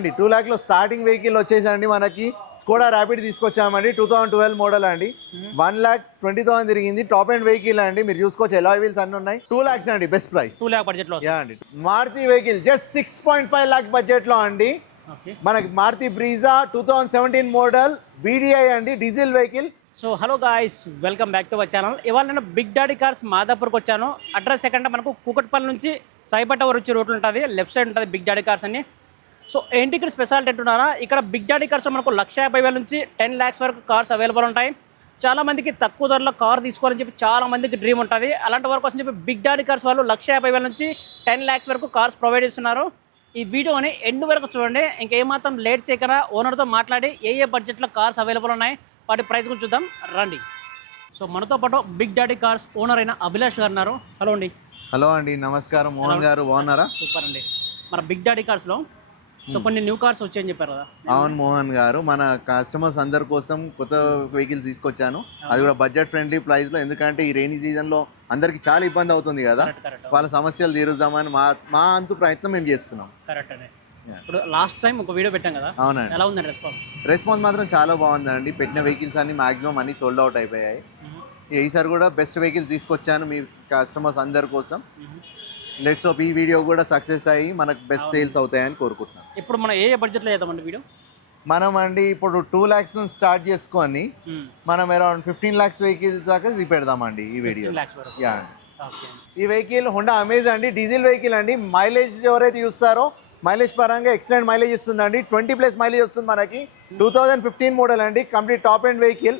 అండి. Two ల్యాక్లో starting vehicle వచ్చేసండి మనకి. స్కోడా ర్యాపిడ్ తీసుకొచ్చామండి. టూ థౌసండ్ ట్వెల్వ్ మోడల్ అండి. వన్ ల్యాక్ ట్వంటీ థౌసండ్ తిరిగింది. టాప్ అండ్ వెహికల్ అండి. మీరు చూసుకోవచ్చు ఎలా వీల్స్ అన్ని ఉన్నాయి. టూ ల్యాక్స్ అండి. బెస్ట్ ప్రైస్ టూ ల్యాక్ బడ్జెట్లో అండి. Maruti vehicle just six point five lakh బడ్జెట్లో అండి. మనకి Maruti Brezza two thousand seventeen model VDI అండి. Diesel vehicle so hello guys welcome back to our channel ఇవాళ నేను బిగ్ డాడీ కార్స్ మాదాపూర్కి వచ్చాను. అడ్రస్ ఎక్కడ మనకు కూకట్పల్లి నుంచి సైబట్ టవర్ వచ్చే రూట్ ఉంటుంది. లెఫ్ట్ సైడ్ ఉంటుంది బిగ్ డాడీ కార్స్ అని. సో ఏంటి ఇక్కడ స్పెషాలిటీ అంటున్నారా? ఇక్కడ బిగ్ డాడీ కార్స్ మనకు లక్ష యాభై వేల నుంచి టెన్ ల్యాక్స్ వరకు కార్స్ అవైలబుల్ ఉంటాయి. చాలా మందికి తక్కువ ధరలో కార్ తీసుకోవాలని చెప్పి చాలా మందికి డ్రీమ్ ఉంటుంది. అలాంటి వరకు కోసం చెప్పి బిగ్ డాడీ కార్స్ వాళ్ళు లక్ష యాభై వేల నుంచి టెన్ ల్యాక్స్ వరకు కార్స్ ప్రొవైడ్ చేస్తున్నారు. ఈ వీడియోని ఎండ్ వరకు చూడండి. ఇంకేమాత్రం లేట్ చేయకుండా ఓనర్తో మాట్లాడి ఏ ఏ బడ్జెట్లో కార్స్ అవైలబుల్ ఉన్నాయి వాటి ప్రైస్ గురించి చూద్దాం. రండి. సో మనతో పాటు బిగ్ డాడీ కార్స్ ఓనర్ అయిన అభిలాష్ గారు ఉన్నారు. హలో అండి. హలో అండి నమస్కారం. మోహన్ గారు బాగున్నారా? సూపర్ అండి. మన బిగ్ డాడీ కార్స్లో సో కొన్ని న్యూ కార్స్ వచ్చాయని చెప్పారు కదా. అవును మోహన్ గారు. మన కస్టమర్స్ అందరి కోసం కొత్త వెహికల్స్ తీసుకొచ్చాను. అది కూడా బడ్జెట్ ఫ్రెండ్లీ ప్రైస్లో ఎందుకంటే ఈ రైనీ సీజన్లో అందరికి చాలా ఇబ్బంది అవుతుంది కదా. వాళ్ళ సమస్యలు తీరుద్దామని మా మా అంతు ప్రయత్నం మేము చేస్తున్నాం. కరెక్ట్ అండి. ఇప్పుడు లాస్ట్ టైం ఒక వీడియో పెట్టాం కదా. అవునండి. ఎలా ఉందండి రెస్పాన్స్ రెస్పాన్స్ మాత్రం చాలా బాగుందండి. పెట్టిన వెహికల్స్ అన్ని మాక్సిమం అన్ని సోల్డ్ అవుట్ అయిపోయాయి. ఈసారి కూడా బెస్ట్ వెహికల్స్ తీసుకొచ్చాను మీ కస్టమర్స్ అందరి కోసం. లెట్స్ ఆఫ్ ఈ వీడియో కూడా సక్సెస్ అయ్యి మనకు బెస్ట్ సేల్స్ అవుతాయని కోరుకుంటున్నాను ఇప్పుడు మనం ఏ ఏ బడ్జెట్లో చేద్దామండి వీడియో మనం అండి ఇప్పుడు టూ ల్యాక్స్ నుంచి స్టార్ట్ చేసుకొని మనం అరౌండ్ ఫిఫ్టీన్ ల్యాక్స్ వెహికల్స్ దాకా చూపెడదామండి ఈ వీడియో ల్యాక్స్ వరకు. యా ఈ వెహికల్ హుండా అమేజ్ అండి డీజిల్ వెహికల్ అండి. మైలేజ్ ఎవరైతే చూస్తారో మైలేజ్ పరంగా ఎక్సలెంట్ మైలేజ్ ఇస్తుందండి. ట్వంటీ ప్లస్ మైలేజ్ వస్తుంది మనకి. టూ థౌజండ్ ఫిఫ్టీన్ మోడల్ అండి. కంప్లీట్ టాప్ అండ్ వెహికల్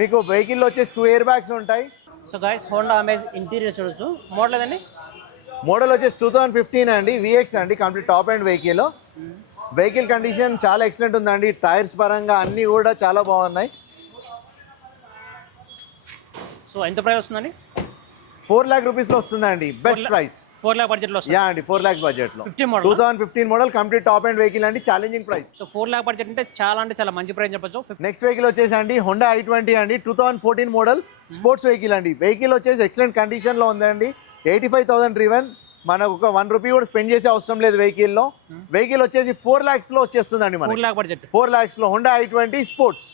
మీకు వెహికల్లో వచ్చేసి టూ ఇయర్ బ్యాగ్స్ ఉంటాయి. So guys Honda Amaze interior చూడొచ్చు. మోడల్ ఏదండి? మోడల్ వచ్చేసి టూ థౌజండ్ ఫిఫ్టీన్ అండి విఎక్స్ అండి complete top and vehicle vehicle condition చాలా ఎక్సలెంట్ ఉందండి. టైర్స్ పరంగా అన్నీ కూడా చాలా బాగున్నాయి. సో ఎంత ప్రైస్ వస్తుందండి? ఫోర్ ల్యాక్ రూపీస్లో వస్తుందండి. బెస్ట్ ప్రైస్ ఫోర్ ల్యాక్ బడ్జెట్లో వస్తుంది. యా అండి ఫోర్ ల్యాక్స్ బడ్జెట్లో fifteen two model thousand fifteen model complete top and vehicle అండి. Challenging price so four lakh budget అంటే చాలా అంటే చాలా మంచి ప్రైస్ చెప్పొచ్చు. నెక్స్ట్ వెహికల్ వచ్చేసి అండి హోండా ఐ ట్వంటీ అండి. Two thousand fourteen model sports vehicle అండి. వెహికల్ వచ్చేసి ఎక్సలెంట్ కండిషన్లో ఉందండి. ఎయిటీ ఫైవ్ థౌసండ్ రివెన్ మనకు ఒక వన్ రూపీ కూడా స్పెండ్ చేసే అవసరం లేదు వెహికల్లో వెహికల్ వచ్చేసి ఫోర్ ల్యాక్స్లో వచ్చేస్తుందండి four lakh budget four ల్యాక్స్లో Honda I twenty sports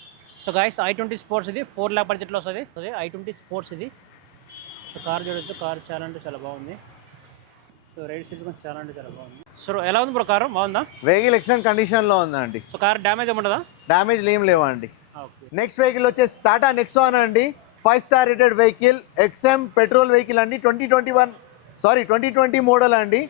so guys I twenty sports ఇది. ఫోర్ ల్యాక్ బడ్జెట్లో వస్తుంది. అదే ఐ ట్వంటీ స్పోర్ట్స్ ఇది. సో కార్ చూడొచ్చు. కార్ చాలా అంటే చాలా బాగుంది. సో రైడ్ సీట్స్ కూడా చాలా అంటే చాలా బాగుంది. సో ఎలా ఉంది బ్రో కారు బాగుందా? వెహికల్ ఎక్సలెంట్ కండిషన్లో ఉందండి సో కార్ డ్యామేజ్ ఏముంటుందా డ్యామేజ్ ఏం లేవండి. ఓకే నెక్స్ట్ వెహికల్ వచ్చేసి టాటా నెక్సాన్ అండి. Five star rated vehicle XM petrol vehicle అండి twenty twenty one sorry twenty twenty model అండి.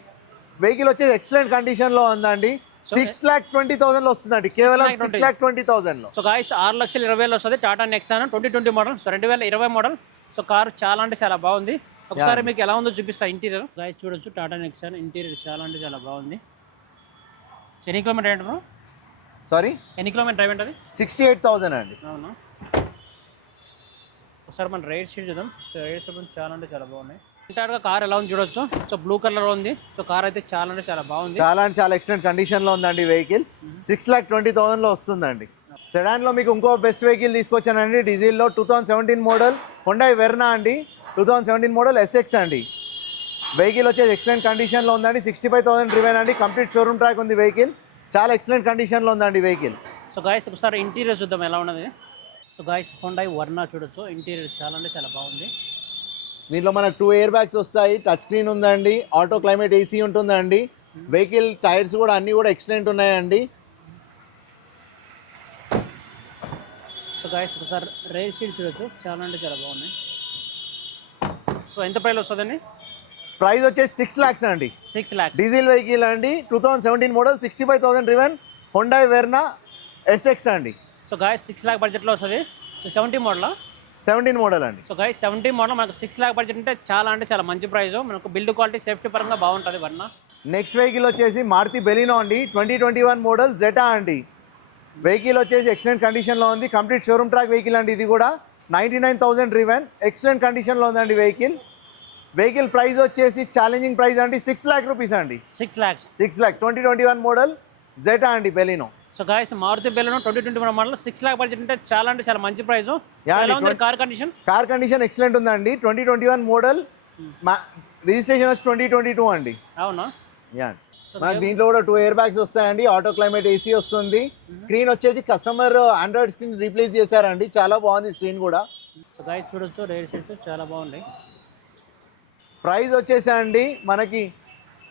వెహికల్ వచ్చేసి ఎక్సలెంట్ కండిషన్లో ఉందండి. సిక్స్ ల్యాక్ ట్వంటీ థౌసండ్లో వస్తుందండి కేవలం సిక్స్ ల్యాక్ ట్వంటీ థౌసండ్లో. సో గాయస్ ఆరు లక్షల ఇరవై వేలు వస్తుంది Tata Nexon twenty twenty model so రెండు వేల ఇరవై మోడల్. సో కార్ చాలా అంటే చాలా బాగుంది. ఒకసారి మీకు ఎలా ఉందో చూపిస్తా ఇంటీరియర్. గాయస్ చూడొచ్చు టాటా నెక్సాన్ ఇంటీరియర్ చాలా అంటే చాలా బాగుంది. ఎన్ని కిలోమీటర్ ఏంటి సారీ ఎన్ని కిలోమీటర్ డ్రైవ్ ఉంటుంది? సిక్స్టీ ఎయిట్ థౌసండ్ అండి. అవునా? ఒకసారి మన రైడ్ షీట్ చూద్దాం. సో రైడ్ షీట్ చాలా అంటే చాలా బాగున్నాయి. ఇంటర్గా కార్ ఎలా ఉంది చూడొచ్చు. సో బ్లూ కలర్ ఉంది. సో కార్ అయితే చాలా అంటే చాలా బాగుంది. చాలా అంటే చాలా ఎక్సలెంట్ కండిషన్లో ఉందండి వెహికల్ సిక్స్ ల్యాక్ ట్వంటీ థౌసండ్లో వస్తుందండి. సెడాన్లో మీకు ఇంకో బెస్ట్ వెహికల్ తీసుకొచ్చానండి. డీజిల్లో two thousand seventeen model Hyundai Verna అండి. Two thousand seventeen model SX అండి. వెహికల్ వచ్చేసి ఎక్సలెంట్ కండిషన్లో ఉందండి. సిక్స్టీ ఫైవ్ థౌసండ్ రివెన్ అండి. కంప్లీట్ షోరూమ్ ట్రాక్ ఉంది వెహికల్ చాలా ఎక్సలెంట్ కండిషన్లో ఉందండి వెహికల్ సో గాయస్ ఒకసారి ఇంటీరియర్ చూద్దాం ఎలా ఉన్నది. సో గాయస్ హోండాయి వర్నా చూడొచ్చు ఇంటీరియర్ చాలా అంటే చాలా బాగుంది. దీంట్లో మనకు టూ ఇయర్ బ్యాగ్స్ వస్తాయి. టచ్ స్క్రీన్ ఉందండి. ఆటో క్లైమేట్ ఏసీ ఉంటుందండి. వెహికల్ టైర్స్ కూడా అన్నీ కూడా ఎక్సలెంట్ ఉన్నాయండి. సో గాయస్ ఒకసారి రైడ్ షీట్ చూడొచ్చు చాలా అంటే చాలా బాగున్నాయి. సో ఎంత ప్రైస్ వస్తుందండి? ప్రైస్ వచ్చేసి సిక్స్ ల్యాక్స్ అండి. సిక్స్ ల్యాక్స్ డీజిల్ వెహికల్ అండి. Two thousand seventeen model sixty five thousand driven Hyundai Verna SX అండి. సో గాయస్ సిక్స్ ల్యాక్ బడ్జెట్లో వస్తుంది. So seventy model seventeen model అండి. సో గాయస్ సెవెంటీ మోడల్ మనకు సిక్స్ ల్యాక్ బడ్జెట్ అంటే చాలా అంటే చాలా మంచి ప్రైస్ మనకు బిల్డ్ క్వాలిటీ సేఫ్టీ పరంగా బాగుంటుంది వర్ణ నెక్స్ట్ వెహికల్ వచ్చేసి మారుతి బెలినో అండి. Twenty twenty one model Zeta అండి. వెహికల్ వచ్చేసి ఎక్సలెంట్ కండిషన్లో ఉంది. కంప్లీట్ షోరూమ్ ట్రాక్ వెహికల్ అండి ఇది కూడా. Ninety nine thousand driven excellent కండిషన్లో ఉందండి వెహికల్ వెహికల్ ప్రైస్ వచ్చేసి ఛాలెంజింగ్ ప్రైస్ అండి. సిక్స్ ల్యాక్ రూపీస్ అండి. Six lakhs six lakh twenty twenty one model Zeta అండి Baleno so guys Maruti బెల్లను twenty twenty one model six lakh budget అంటే చాలా అంటే చాలా మంచి price car condition car condition excellent ఉందండి. Twenty twenty one model registration వచ్చి twenty twenty two అండి. అవునా? యా మనకి దీంట్లో కూడా టూ ఇయర్ బ్యాగ్స్ వస్తాయండి. ఆటో క్లైమేట్ ఏసీ వస్తుంది. స్క్రీన్ వచ్చేసి కస్టమర్ ఆండ్రాయిడ్ స్క్రీన్ రీప్లేస్ చేశారండి. చాలా బాగుంది స్క్రీన్ కూడా. సో గైస్ చూడొచ్చు రేర్ సీట్స్ చాలా బాగున్నాయి ప్రైస్ వచ్చేసి అండి మనకి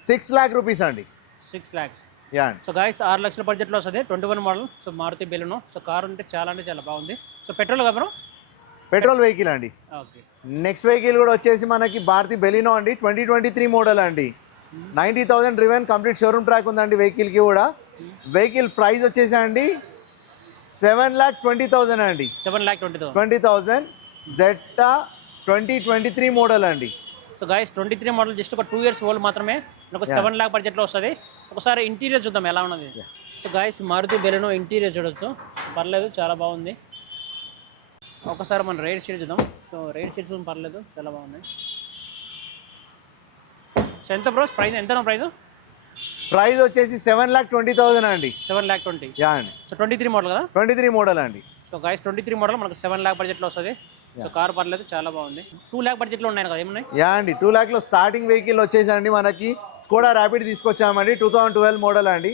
సిక్స్ ల్యాక్ రూపీస్ అండి. సిక్స్ ల్యాక్స్ సో గాయస్ ఆరు లక్షల బడ్జెట్లో వస్తుంది twenty one model so Maruti balloon. So car అంటే చాలా అంటే చాలా బాగుంది. So petrol bro? Petrol vehicle అండి. ఓకే నెక్స్ట్ వెహికల్ కూడా వచ్చేసి మనకి భారతి బెలినో అండి ట్వంటీ ట్వంటీ త్రీ మోడల్ అండి. Ninety thousand driven complete showroom track ఉందండి వెహికల్కి కూడా. వెహికల్ ప్రైస్ వచ్చేసి అండి సెవెన్ ల్యాక్ ట్వంటీ థౌసండ్ అండి. Seven lakh twenty twenty thousand Zeta twenty twenty three model అండి. So guys twenty three model just ఒక two years old మాత్రమే. ఒక సెవెన్ ల్యాక్ బడ్జెట్లో వస్తుంది ఒకసారి ఇంటీరియర్ చూద్దాం ఎలా ఉన్నది. సో గాయస్ మారుతి బెలూను ఇంటీరియర్ చూడొచ్చు. పర్లేదు చాలా బాగుంది. ఒకసారి మనం రైడ్ సీట్ చూద్దాం. సో రైడ్ సీట్స్ పర్లేదు చాలా బాగున్నాయి సో ఎంత బ్రో ప్రైస్ ఎంత ప్రైస్ ప్రైస్ వచ్చేసి సెవెన్ ల్యాక్ ట్వంటీ థౌసండ్ అండి. సెవెన్ ల్యాక్ ట్వంటీ యా అండి. సో ట్వంటీ త్రీ మోడల్ కదా? ట్వంటీ త్రీ మోడల్ అండి. So guys twenty three model మనకు సెవెన్ ల్యాక్ బడ్జెట్లో వస్తుంది. సో కార్ పర్లేదు చాలా బాగుంది. టూ ల్యాక్ బడ్జెట్లో ఉన్నాయి కదా ఏమున్నాయి? యా అండి టూ ల్యాక్లో స్టార్టింగ్ వెహికల్ వచ్చేసండి మనకి స్కోడా ర్యాపిడ్ తీసుకొచ్చామండి టూ థౌసండ్ ట్వెల్వ్ మోడల్ అండి.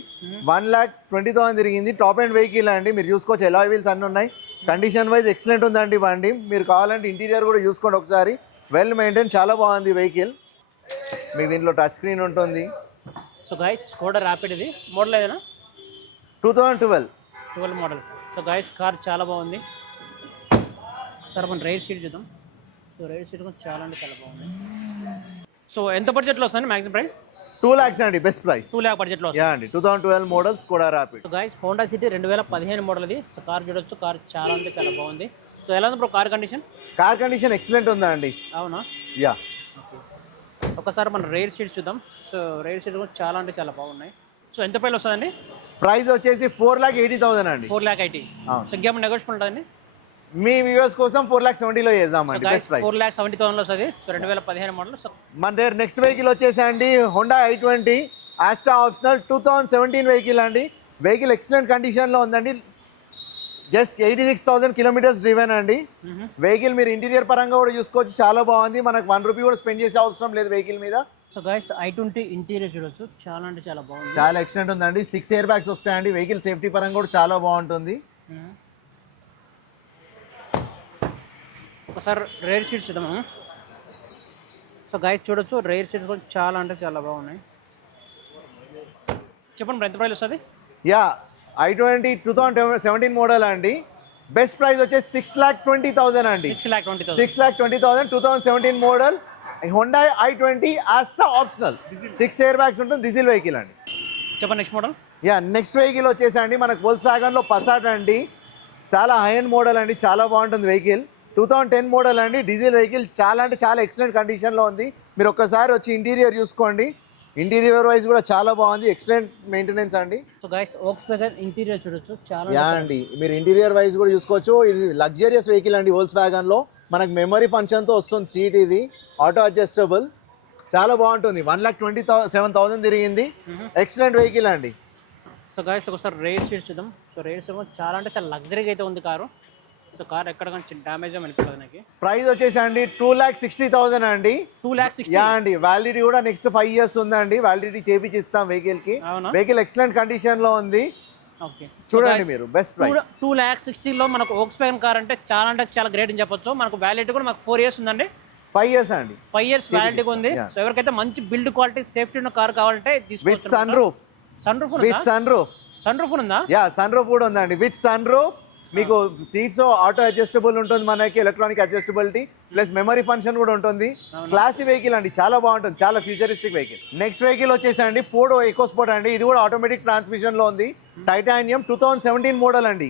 వన్ ల్యాక్ ట్వంటీ థౌసండ్ తిరిగింది. టాప్ అండ్ వెహికల్ అండి మీరు చూసుకోవచ్చు ఎలా వీల్స్ అన్నీ ఉన్నాయి. కండిషన్ వైజ్ ఎక్సలెంట్ ఉందండి బండి. మీరు కావాలంటే ఇంటీరియర్ కూడా చూసుకోండి ఒకసారి. వెల్ మెయింటైన్ చాలా బాగుంది వెహికల్ మీకు దీంట్లో టచ్ స్క్రీన్ ఉంటుంది. సో గాయస్ స్కోడా ర్యాపిడ్ ఇది. మోడల్ ఏదైనా? Two thousand twelve twelve model so guys car చాలా బాగుంది. సార్ మనం రైడ్ సీట్ చూద్దాం. సో రైడ్ సీట్ కూడా చాలా అంటే చాలా బాగుంది. సో ఎంత బడ్జెట్లో వస్తుంది మ్యాక్సిమం ప్రైస్? టూ ల్యాక్స్ అండి బెస్ట్ ప్రైస్. టూ ల్యాక్ బడ్జెట్లో వస్తుంది. యా అండి two thousand twelve model Skoda Rapid so guys Honda City రెండు వేల పదిహేను మోడల్ ఇది. సో కార్ చూడొచ్చు కార్ చాలా అంటే చాలా బాగుంది. సో ఎలా ఉంది bro car condition car condition excellent ఉందండి అవునా? యా. ఒకసారి మనం రైడ్ సీట్ చూద్దాం. సో రైడ్ సీట్ కూడా చాలా అంటే చాలా బాగున్నాయి. సో ఎంత పైలు వస్తుందండి? ప్రైస్ వచ్చేసి ఫోర్ ల్యాక్ ఎయిటీ థౌసండ్ అండి. Four lakh eighty. సో ఇంకేమైనా నెగోషియబుల్ ఉంటుందండి మీ వ్యూవర్స్ కోసం ఫోర్ ల్యాక్ సెవెంటీలో చేద్దామండి best price four lakh seventy థౌసండ్లో వస్తుంది. సో రెండు వేల పదిహేను మోడల్ మన దగ్గర నెక్స్ట్ వెహికల్ వచ్చేసి అండి Honda I twenty Asta optional two thousand seventeen vehicle అండి. వెహికల్ ఎక్సలెంట్ కండిషన్లో ఉందండి. Just eighty six thousand kilometres driven అండి వెహికల్ మీరు ఇంటీరియర్ పరంగా కూడా చూసుకోవచ్చు. చాలా బాగుంది. మనకు వన్ రూపీ కూడా స్పెండ్ చేసే అవసరం లేదు వెహికల్ మీద. So guys I twenty interior చూడొచ్చు. చాలా అంటే చాలా బాగుంది. చాలా ఎక్సలెంట్ ఉందండి. సిక్స్ ఇయర్ బ్యాగ్స్ వస్తాయండి. వెహికల్ సేఫ్టీ పరంగా కూడా చాలా బాగుంటుంది మ్మ్. ఒకసారి రేర్ సీట్స్ చూద్దాము? సో గైస్ చూడొచ్చు. రేర్ సీట్స్ కూడా చాలా అంటే చాలా బాగున్నాయి. చెప్పండి ఎంత ప్రైస్ వస్తుంది? Yeah I twenty two thousand seventeen model అండి. బెస్ట్ ప్రైస్ వచ్చేసి సిక్స్ ల్యాక్ ట్వంటీ థౌసండ్ అండి. Six lakh twenty six lakh twenty thousand two thousand seventeen model. Honda I twenty Asta optional six air bags ఉంటుంది diesel vehicle అండి. చెప్పండి next model yeah next vehicle వచ్చేసి అండి మనకు volts వ్యాగన్లో పసాట్ అండి. చాలా హై అండ్ మోడల్ అండి చాలా బాగుంటుంది vehicle two thousand ten model అండి. డీజిల్ వెహికల్ చాలా అంటే చాలా ఎక్సలెంట్ కండిషన్లో ఉంది. మీరు ఒక్కసారి వచ్చి ఇంటీరియర్ చూసుకోండి. ఇంటీరియర్ వైజ్ కూడా చాలా బాగుంది. ఎక్సలెంట్ మెయింటెనెన్స్ అండి. So guys Volkswagen interior చూడొచ్చు. చాలా యా అండి. మీరు ఇంటీరియర్ వైజ్ కూడా చూసుకోవచ్చు. ఇది లగ్జరియస్ వెహికల్ అండి వోల్స్ వ్యాగన్లో మనకు మెమరీ ఫంక్షన్తో వస్తుంది సీట్ ఇది. Auto adjustable. చాలా బాగుంటుంది. వన్ లాక్ ట్వంటీ థౌ సెవెన్ థౌసండ్ తిరిగింది. ఎక్సలెంట్ వెహికల్ అండి. సో గైస్ ఒకసారి సీట్స్ చూద్దాం. సో రేర్ సీట్ చాలా అంటే చాలా లగ్జరీగా అయితే ఉంది కారు. సో కార్ ఎక్కడ కొంచెం డ్యామేజ్ అనిపిస్తుంది నాకు. ప్రైస్ వచ్చేసి అండి టూ ల్యాక్ సిక్స్టీ థౌసండ్ అండి. Two lakh sixty? అండి వ్యాలిడిటీ కూడా నెక్స్ట్ ఫైవ్ ఇయర్స్ ఉందండి. వ్యాలిడిటీ చేపించి ఇస్తాం వెహికల్కి వెహికల్ ఎక్సలెంట్ కండిషన్లో ఉంది. ఓకే. చూడండి మీరు బెస్ట్ ప్రైస్ టూ ల్యాక్ సిక్స్టీలో మనకు ఓక్స్ వ్యాగన్ కార్ అంటే చాలా అంటే చాలా గ్రేట్ అని చెప్పొచ్చు. మనకు వ్యాలిటీ కూడా మనకు ఫోర్ ఇయర్స్ ఉందండి. ఫైవ్ ఇయర్స్ అండి. ఫైవ్ ఇయర్స్ వ్యాలిటీ ఉంది. సో ఎవరికైతే మంచి బిల్డ్ క్వాలిటీ సేఫ్టీ ఉన్న కార్ కావాలంటే with sunroof sunroof with sunroof sunroof ఉందా? యా సన్ రూఫ్ కూడా ఉందండి. విత్ సన్ రూఫ్ మీకు సీట్స్ ఆటో అడ్జస్టబుల్ ఉంటుంది మనకి electronic adjustability plus memory function కూడా ఉంటుంది. క్లాసీ వెహికల్ అండి చాలా బాగుంటుంది చాలా ఫ్యూచరిస్టిక్ వెహికల్ నెక్స్ట్ వెహికల్ వచ్చేసి అండి ఫోర్డ్ ఎకోస్పోర్ట్ అండి ఇది కూడా ఆటోమేటిక్ ట్రాన్స్మిషన్లో ఉంది. Titanium two thousand seventeen model అండి.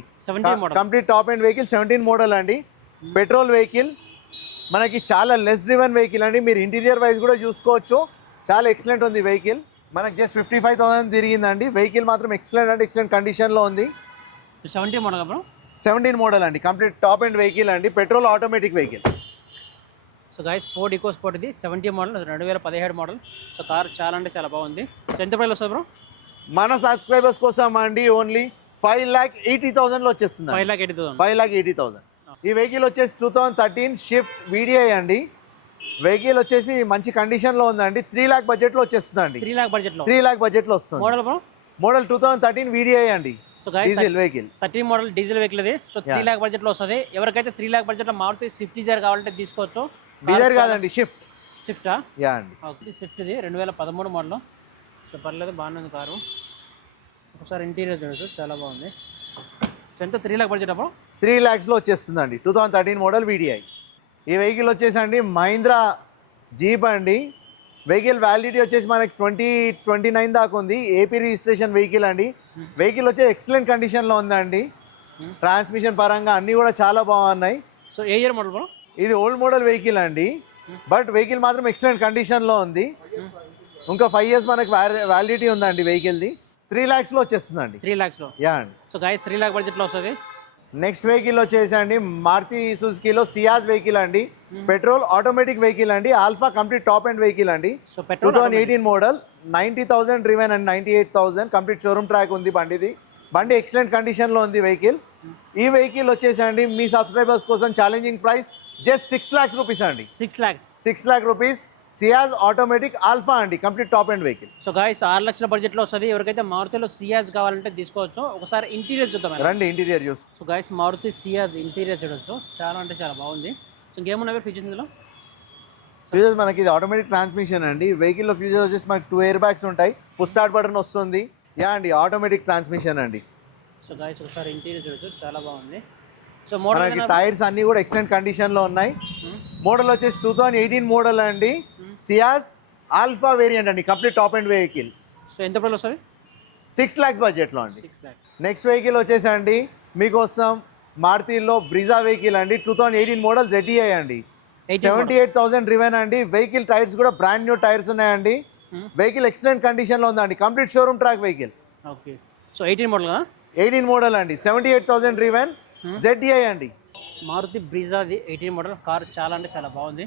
Complete top end vehicle seventeen model అండి. పెట్రోల్ వెహికల్ మనకి చాలా లెస్ డ్రివెన్ వెహికల్ అండి. మీరు ఇంటీరియర్ వైజ్ కూడా చూసుకోవచ్చు. చాలా ఎక్సలెంట్ ఉంది వెహికల్ మనకి జస్ట్ ఫిఫ్టీ ఫైవ్ థౌసండ్ తిరిగిందండి. వెహికల్ మాత్రం ఎక్సలెంట్ అంటే ఎక్సలెంట్ కండిషన్లో ఉంది. సెవెంటీన్ మోడల్ సెవెంటీన్ మోడల్ అండి. కంప్లీట్ టాప్ అండ్ వెహికల్ అండి. Petrol automatic vehicle. So guys Ford EcoSport ఇది. సెవెంటీ మోడల్ రెండు వేల పదిహేడు మోడల్. సో కార్ చాలా అంటే చాలా బాగుంది. సో ఎంత ప్రైస్ వస్తుంది బ్రో? మన సబ్స్క్రైబర్స్ కోసం అండి ఓన్లీ ఫైవ్ ల్యాక్ ఎయిటీ థౌసండ్లో వచ్చేస్తుంది. Five lakh eighty thousand five lakh eighty thousand ఈ వెహికల్ వచ్చేసి two thousand thirteen Swift VDI అండి. వెహికల్ వచ్చేసి మంచి కండిషన్లో ఉందండి. త్రీ ల్యాక్ బడ్జెట్లో వచ్చేస్తుందండి. త్రీ లాక్ బడ్జెట్లో త్రీ ల్యాక్ బడ్జెట్లో వస్తుంది. Model bro? Model two thousand thirteen VDI అండి. So diesel vehicle thirty model diesel vehicle ఇది. సో త్రీ ల్యాక్ బడ్జెట్లో వస్తుంది. ఎవరికైతే త్రీ ల్యాక్ బడ్జెట్లో మారుతి స్విఫ్ట్ డిజైర్ కావాలంటే తీసుకోవచ్చు. డిజైర్ కాదండి షిఫ్ట్ స్విఫ్టా యా అండి. స్విఫ్ట్ ఇది రెండు వేల పదమూడు మోడల్. సో పర్లేదు బాగానే ఉంది కారు. ఒకసారి ఇంటీరియర్ చూడొచ్చు. చాలా బాగుంది. సో ఎంత? త్రీ ల్యాక్ బడ్జెట్ అప్పుడు త్రీ ల్యాక్స్లో వచ్చేస్తుందండి. Two thousand thirteen model VDI ఈ వెహికల్ వచ్చేసి అండి మహీంద్రా జీప్ అండి. వెహికల్ వ్యాలిడిటీ వచ్చేసి మనకి ట్వంటీ ట్వంటీ నైన్ దాకా ఉంది. ఏపీ రిజిస్ట్రేషన్ వెహికల్ అండి. వెహికల్ వచ్చేసి ఎక్సలెంట్ కండిషన్లో ఉందండి. ట్రాన్స్మిషన్ పరంగా అన్నీ కూడా చాలా బాగున్నాయి. సో ఏ ఇయర్ మోడల్ ఇది ఓల్డ్ మోడల్ వెహికల్ అండి. బట్ వెహికల్ మాత్రం ఎక్సలెంట్ కండిషన్లో ఉంది. ఇంకా ఫైవ్ ఇయర్స్ మనకి వ్యాలిడిటీ ఉందండి వెహికల్ది త్రీ ల్యాక్స్లో వచ్చేస్తుందండి. త్రీ ల్యాక్స్లో యా అండి. సో గైస్ త్రీ ల్యాక్ బడ్జెట్లో వస్తుంది. నెక్స్ట్ వెహికల్ వచ్చేసి అండి మారుతి సుజుకిలో సియాజ్ వెహికల్ అండి. పెట్రోల్ ఆటోమేటిక్ వెహికల్ అండి Alpha complete top end vehicle అండి. So two thousand eighteen model ninety thousand driven and ninety eight thousand complete showroom track ఉంది బండిది. బండి ఎక్సలెంట్ కండిషన్లో ఉంది వెహికల్. ఈ వెహికల్ వచ్చేసి అండి మీ సబ్స్క్రైబర్స్ కోసం challenging price just six lakhs rupees అండి. Six lakhs six lakh rupees Ciaz automatic Alpha అండి complete top end vehicle. So guys ఆరు లక్షల బడ్జెట్లో వస్తుంది. ఎవరికైతే మారుతిలో సియాజ్ కావాలంటే తీసుకోవచ్చు. ఒకసారి ఇంటీరియర్ చూద్దాం. రండి ఇంటీరియర్ చూసి. So guys Maruti Ciaz interior చూడొచ్చు. చాలా అంటే చాలా బాగుంది. సో ఇంకేమున్నాయి ఫీచర్స్ ఇందులో? ఫ్యూజర్స్ మనకి ఇది ఆటోమేటిక్ ట్రాన్స్మిషన్ అండి. వెహికల్లో ఫ్యూజర్స్ వచ్చేసి మనకి టూ ఇయర్ బ్యాగ్స్ ఉంటాయి. పుష్ స్టార్ట్ బటన్ వస్తుంది. యా అండి ఆటోమేటిక్ ట్రాన్స్మిషన్ అండి. సో గాయస్ ఒకసారి ఇంటీరియర్ చూడొచ్చు. చాలా బాగుంది. సో మోడల్ టైర్స్ అన్ని కూడా ఎక్సలెంట్ కండిషన్లో ఉన్నాయి. మోడల్ వచ్చేసి టూ థౌసండ్ ఎయిటీన్ మోడల్ అండి. సియాజ్ ఆల్ఫా వేరియంట్ అండి complete top and vehicle. So ఎంత ప్రైస్ వస్తుంది సిక్స్ ల్యాక్స్ బడ్జెట్లో అండి. నెక్స్ట్ వెహికల్ వచ్చేసి అండి మీకోసం మారుతిలో బ్రిజా వెహికల్ అండి two thousand eighteen model ZEI అండి. సెవెంటీ ఎయిట్ థౌసండ్ రివెన్ అండి వెహికల్ టైర్స్ కూడా బ్రాండ్ న్యూ టైర్స్ ఉన్నాయండి. వెహికల్ ఎక్సలెంట్ కండిషన్లో ఉందండి complete showroom track vehicle okay. So eighteen model eighteen model అండి seventy eight thousand driven ZDI అండి. మారుతి బ్రిజాది eighteen model car చాలా అంటే చాలా బాగుంది.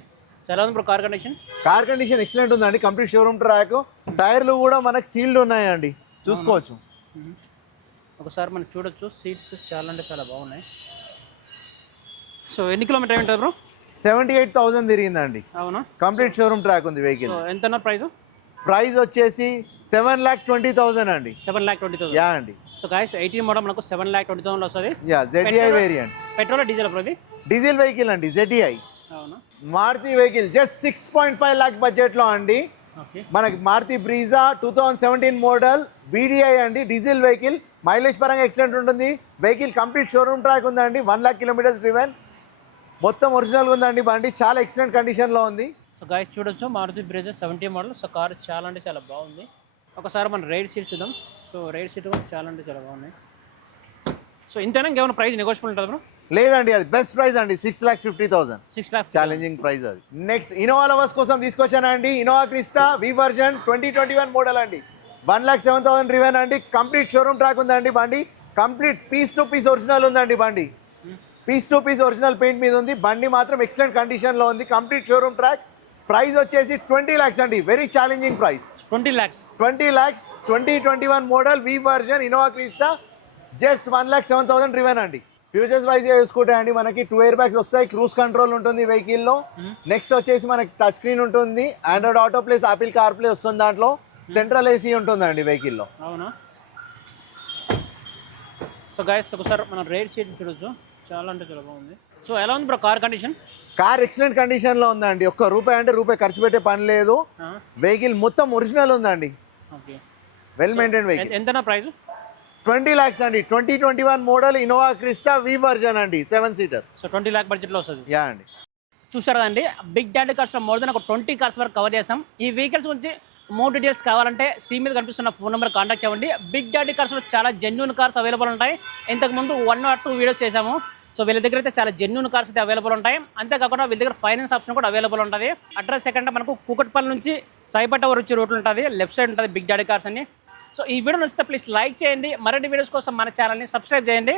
చాలా ఉంది car condition car condition excellent ఉందండి. కంప్లీట్ షోరూమ్ ట్రాక్ టైర్లు కూడా మనకు సీల్డ్ ఉన్నాయండి. చూసుకోవచ్చు. ఒకసారి మనం చూడొచ్చు. సీట్స్ చాలా అంటే చాలా బాగున్నాయి. సో ఎన్ని కిలోమీటర్ ఉంటుంది బ్రో సెవెంటీ ఎయిట్ థౌసండ్ తిరిగిందండి. అవునా? కంప్లీట్ షోరూమ్ ట్రాక్ ఉంది వెహికల్ ఎంత ప్రైస్? ప్రైస్ వచ్చేసి సెవెన్ ల్యాక్ ట్వంటీ థౌసండ్ అండి. Seven lakh twenty thousand yeah అండి. సో గాయస్ ఎయిటీన్ మోడల్ మనకు సెవెన్ ల్యాక్ ట్వంటీ థౌసండ్ వస్తుంది. Yeah ZDI variant petrol diesel ఇది? డీజిల్ వెహికల్ అండి ZDI Maruti vehicle just six point five lakh బడ్జెట్లో అండి. మనకి Maruti Brezza two thousand seventeen model VDI అండి diesel vehicle. Mileage పరంగా excellent ఉంటుంది. వెహికల్ కంప్లీట్ షోరూమ్ ట్రాక్ ఉందండి వన్ లాక్ కిలోమీటర్స్ డ్రివెన్ మొత్తం ఒరిజినల్గా ఉందండి బండి చాలా ఎక్సలెంట్ కండిషన్లో ఉంది. సో గాయస్ చూడొచ్చు Maruti Brezza seventy model. So car చాలా అంటే చాలా బాగుంది. ఒకసారి మనం రైడ్ సీట్ చూద్దాం. సో రైడ్ సీట్ కూడా చాలా అంటే చాలా బాగున్నాయి. సో ఇంతైనా ఇంకేమైనా ప్రైస్ నెగోషియబుల్ ఉంటుంది బ్రో లేదండి అది బెస్ట్ ప్రైస్ అండి. Six lakhs fifty thousand six lakh challenging price అది. నెక్స్ట్ ఇనోవా లవర్స్ కోసం తీసుకొచ్చానండి Innova Crysta V version twenty twenty one model అండి. One lakh seven thousand driven అండి. కంప్లీట్ షోరూమ్ ట్రాక్ ఉందండి బండి. Complete piece to piece original ఉందండి బండి. Piece to piece original paint మీద ఉంది. బండి మాత్రం ఎక్సలెంట్ కండిషన్లో ఉంది. కంప్లీట్ షోరూమ్ ట్రాక్ ప్రైస్ వచ్చేసి ట్వంటీ ల్యాక్స్ అండి. Very challenging price twenty lakhs twenty lakhs twenty twenty one model V version Innova Crysta just one lakh seven thousand driven అండి. Features wise చూసుకుంటే అండి మనకి టూ ఇయర్ బ్యాగ్స్ వస్తాయి cruise control ఉంటుంది వెహికల్లో next వచ్చేసి మనకి టచ్ స్క్రీన్ ఉంటుంది Android Auto plays Apple car play వస్తుంది దాంట్లో. సెంట్రల్ ఏసీ ఉంటుందండి వెహికల్లో అవునా? సో గాయస్ ఒకసారి మనం రైడ్ సీట్ చూడొచ్చు. చాలా అంటే చాలా బాగుంది. సో ఎలా ఉంది bro car condition car excellent కండిషన్లో ఉందండి. ఒక్క రూపాయి అంటే రూపాయి ఖర్చు పెట్టే పని లేదు. వెహికల్ మొత్తం ఒరిజినల్ ఉందండి. ఓకే వెల్ మెయింటైన్ వెహికల్ ఎంతనా ప్రైస్ ట్వంటీ ల్యాక్స్ అండి. Twenty twenty one model Innova Crysta V version అండి. Seven seater. So twenty lakh బడ్జెట్లో వస్తుంది. యా అండి. చూసారు కదండి big daddy cars more than ఒక ట్వంటీ కార్స్ వరకు కవర్ చేస్తాం. ఈ వెహికల్స్ గురించి మోర్ డీటెయిల్స్ కావాలంటే స్క్రీన్ మీద కనిపిస్తున్న ఫోన్ నెంబర్ కాంటాక్ట్ అవ్వండి. బిగ్ డాడీ కార్స్లో చాలా జెన్యున్ కార్స్ అవైలబుల్ ఉంటాయి. ఇంతకుముందు వన్ ఆర్ టూ వీడియోస్ చేసాము సో వీళ్ళ దగ్గర అయితే చాలా జెన్యున్ కార్స్ అయితే అవైలబుల్ ఉంటాయి. అంతేకాకుండా వీళ్ళ దగ్గర ఫైనాన్స్ ఆప్షన్ కూడా అవైలబుల్ ఉంటుంది. అడ్రస్ ఎక్కడ మనకు కూకట్పల్లి నుంచి సైపట్ట వరకు వచ్చే రూట్ ఉంటుంది. లెఫ్ట్ సైడ్ ఉంటుంది బిగ్ డాడీ కార్స్ అని సో ఈ వీడియో నచ్చితే ప్లీజ్ లైక్ చేయండి. మరిన్ని వీడియోస్ కోసం మన ఛానల్ని సబ్స్క్రైబ్ చేయండి.